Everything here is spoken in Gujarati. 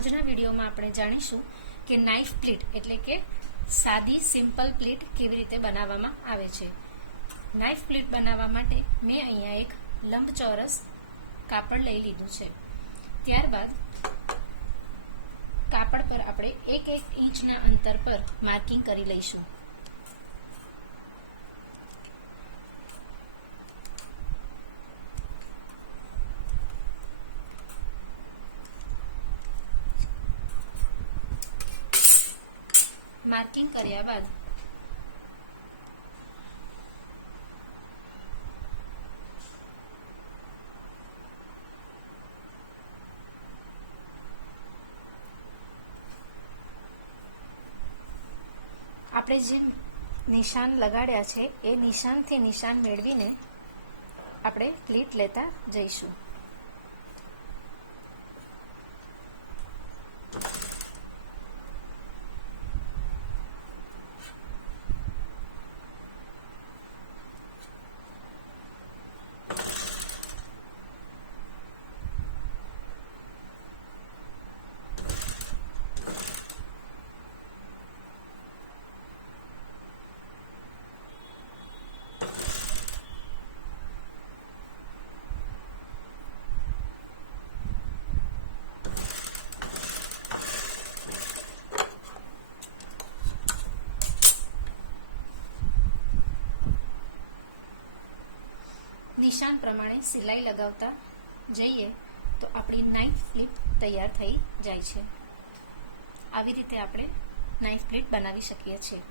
આજના વિડીયોમાં આપણે જાણીશું કે નાઇફ પ્લીટ એટલે કે સાદી સિમ્પલ પ્લીટ કેવી રીતે બનાવવામાં આવે છે। નાઇફ પ્લીટ બનાવવા માટે મેં અહીંયા એક લંબચોરસ કાપડ લઈ લીધું છે। ત્યારબાદ કાપડ પર આપણે 1-1 ઇંચના અંતર પર માર્કિંગ કરી લઈશું। માર્કિંગ કર્યા બાદ આપણે જે નિશાન લગાડ્યા છે એ નિશાનથી નિશાન મેળવીને આપણે પ્લીટ લેતા જઈશું। નિશાન પ્રમાણે સિલાઈ લગાવતા જઈએ તો આપણી નાઇફ પ્લીટ તૈયાર થઈ જાય છે। આવી રીતે આપણે નાઇફ પ્લીટ બનાવી શકીએ છીએ।